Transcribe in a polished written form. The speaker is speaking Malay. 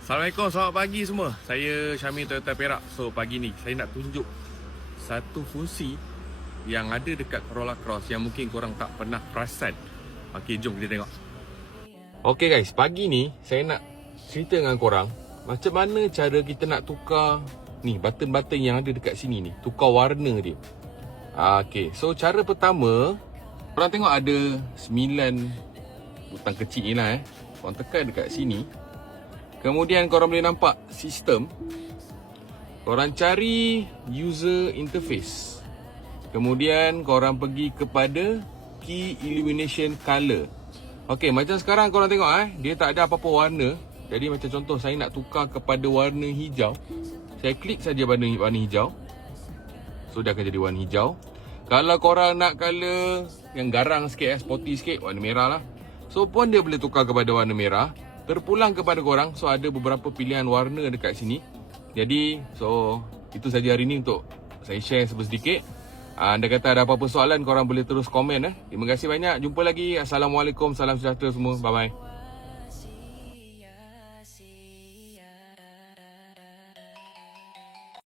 Assalamualaikum, selamat pagi semua. Saya Syamil Toyota Perak. So pagi ni saya nak tunjuk satu fungsi yang ada dekat Corolla Cross yang mungkin korang tak pernah perasan. Okey, jom kita tengok. Okey guys, pagi ni saya nak cerita dengan korang macam mana cara kita nak tukar ni button-button yang ada dekat sini ni, tukar warna dia. Okey, so cara pertama, korang tengok ada 9 butang kecil ni lah korang tekan dekat sini. Kemudian korang boleh nampak sistem. Korang cari user interface. Kemudian korang pergi kepada key illumination color. Okey, macam sekarang korang tengok dia tak ada apa-apa warna. Jadi macam contoh saya nak tukar kepada warna hijau. Saya klik saja warna hijau. So dia akan jadi warna hijau. Kalau korang nak color yang garang sikit, sporty sikit, warna merah lah. So pun dia boleh tukar kepada warna merah. Terpulang kepada korang. So ada beberapa pilihan warna dekat sini. Jadi so itu saja hari ni untuk saya share sedikit. Anda kata ada apa-apa soalan, korang boleh terus komen. Terima kasih banyak. Jumpa lagi. Assalamualaikum. Salam sejahtera semua. Bye bye.